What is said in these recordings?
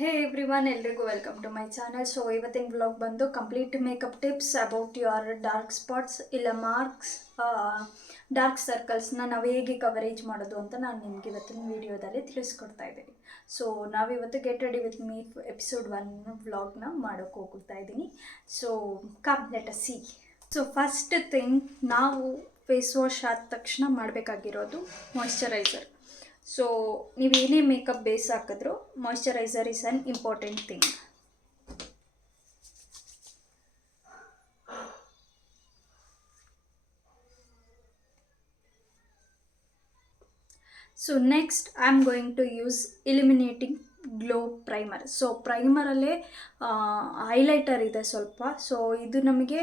ಹೇ everyone, ಎಲ್ರಿಗೂ welcome to my channel. So ಇವತ್ತಿನ vlog ಬಂದು complete makeup tips about your dark spots ಇಲ್ಲ marks, dark ಸರ್ಕಲ್ಸ್ನ ನಾವು ಹೇಗೆ ಕವರೇಜ್ ಮಾಡೋದು ಅಂತ ನಾನು ನಿಮಗೆ ಇವತ್ತಿನ ವೀಡಿಯೋದಲ್ಲಿ ತಿಳಿಸ್ಕೊಡ್ತಾ ಇದ್ದೀನಿ. ಸೊ ನಾವಿವತ್ತು get ready with me episode 1 ವ್ಲಾಗ್ನ ಮಾಡೋಕ್ಕೆ ಹೋಗ್ತಾ ಇದ್ದೀನಿ. So come let us see. So first thing, ನಾವು ಫೇಸ್ ವಾಶ್ ಆದ ತಕ್ಷಣ ಮಾಡಬೇಕಾಗಿರೋದು ಮಾಯ್ಶ್ಚರೈಸರ್. ಸೊ ನೀವು ಏನೇ ಮೇಕಪ್ ಬೇಸ್ ಹಾಕಿದ್ರು moisturiser is an important thing. So next I am going to use illuminating glow primer. So ಪ್ರೈಮರಲ್ಲೇ ಹೈಲೈಟರ್ ಇದೆ ಸ್ವಲ್ಪ. ಸೊ ಇದು ನಮಗೆ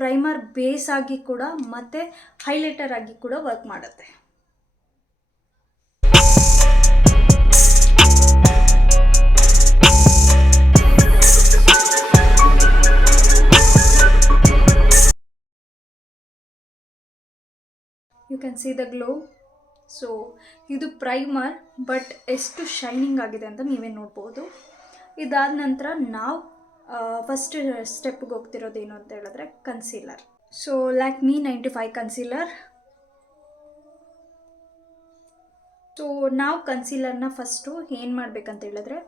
ಪ್ರೈಮರ್ ಬೇಸ್ ಆಗಿ ಕೂಡ ಮತ್ತು ಹೈಲೈಟರ್ ಆಗಿ ಕೂಡ ವರ್ಕ್ ಮಾಡುತ್ತೆ. You can see the glow. So ಇದು ಪ್ರೈಮರ್, ಬಟ್ ಎಷ್ಟು ಶೈನಿಂಗ್ ಆಗಿದೆ ಅಂತ ನೀವೇ ನೋಡ್ಬೋದು. ಇದಾದ ನಂತರ ನಾವು ಫಸ್ಟ್ ಸ್ಟೆಪ್ಗೆ ಹೋಗ್ತಿರೋದೇನು ಅಂತ ಹೇಳಿದ್ರೆ concealer. So Lakme 95 concealer. So ನಾವು ಕನ್ಸೀಲರ್ನ ಫಸ್ಟು ಏನು ಮಾಡಬೇಕಂತ ಹೇಳಿದ್ರೆ,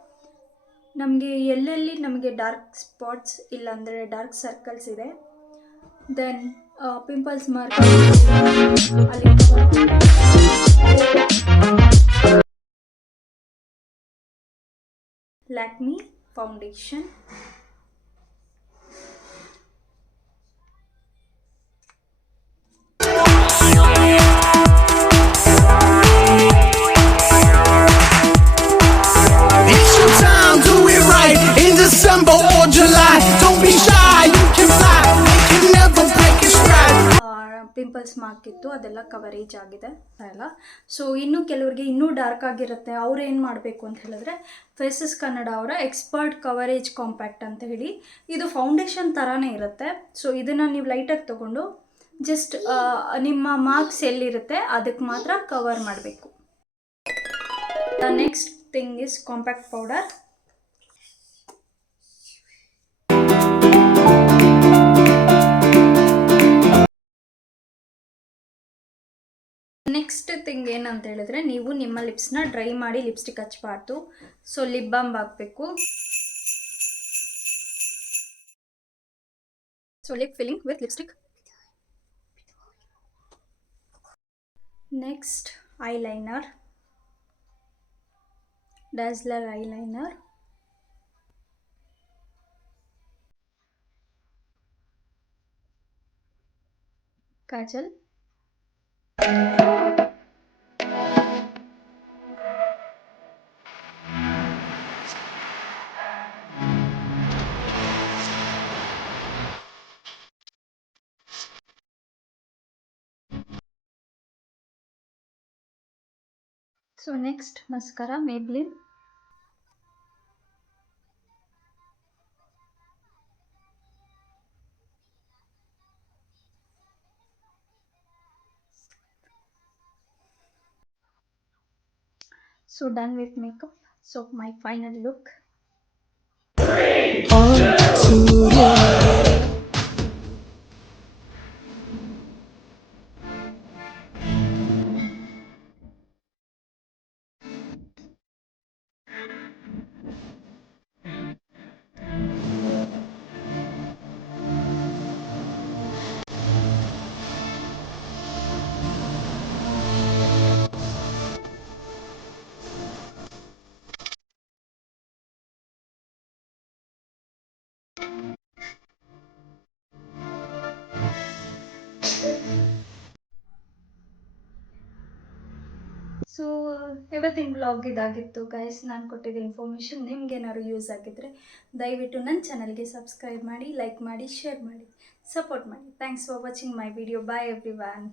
ನಮಗೆ ಎಲ್ಲೆಲ್ಲಿ ನಮಗೆ ಡಾರ್ಕ್ ಸ್ಪಾಟ್ಸ್ ಇಲ್ಲಾಂದರೆ ಡಾರ್ಕ್ ಸರ್ಕಲ್ಸ್ ಇದೆ, ದೆನ್ ಪಿಂಪಲ್ಸ್ ಮಾರ್ಕ್ ಅಲ್ಲಿ ಲ್ಯಾಕ್ಮಿ ಫೌಂಡೇಶನ್. ಪಿಂಪಲ್ಸ್ ಮಾರ್ಕ್ ಇತ್ತು, ಅದೆಲ್ಲ ಕವರೇಜ್ ಆಗಿದೆ ಅಲ್ಲ. ಸೊ ಇನ್ನು ಕೆಲವರಿಗೆ ಇನ್ನೂ ಡಾರ್ಕ್ ಆಗಿರುತ್ತೆ, ಅವ್ರು ಏನು ಮಾಡಬೇಕು ಅಂತ ಹೇಳಿದ್ರೆ ಫೇಸಸ್ ಕನ್ನಡ ಅವರ ಎಕ್ಸ್ಪರ್ಟ್ ಕವರೇಜ್ ಕಾಂಪ್ಯಾಕ್ಟ್ ಅಂತ ಹೇಳಿ, ಇದು ಫೌಂಡೇಶನ್ ಥರನೇ ಇರುತ್ತೆ. ಸೊ ಇದನ್ನು ನೀವು ಲೈಟಾಗಿ ತೊಗೊಂಡು ಜಸ್ಟ್ ನಿಮ್ಮ ಮಾರ್ಕ್ಸ್ ಎಲ್ಲಿರುತ್ತೆ ಅದಕ್ಕೆ ಮಾತ್ರ ಕವರ್ ಮಾಡಬೇಕು. The next thing is compact powder. Next thing ಏನಂತ ಹೇಳಿದ್ರೆ, ನೀವು ನಿಮ್ಮ ಲಿಪ್ಸ್ನ ಡ್ರೈ ಮಾಡಿ ಲಿಪ್ಸ್ಟಿಕ್ ಹಚ್ಚಬಾರ್ದು. ಸೊ ಲಿಪ್ ಬಾಮ್ ಹಾಕಬೇಕು. So lip filling with lipstick. Next eyeliner, dazzler eyeliner. Kajal. So next mascara, Maybelline. So done with makeup. So my final look. So ಇವತ್ತಿನ ವ್ಲಾಗ್ ಇದಾಗಿತ್ತು ಗೈಸ್. ನಾನು ಕೊಟ್ಟಿದ್ದ ಇನ್ಫಾರ್ಮೇಷನ್ ನಿಮ್ಗೆ ಏನಾದ್ರು ಯೂಸ್ ಆಗಿದ್ದರೆ ದಯವಿಟ್ಟು ನನ್ನ ಚಾನಲ್ಗೆ ಸಬ್ಸ್ಕ್ರೈಬ್ ಮಾಡಿ, ಲೈಕ್ ಮಾಡಿ, ಶೇರ್ ಮಾಡಿ, ಸಪೋರ್ಟ್ ಮಾಡಿ. Thanks for watching my video. Bye everyone.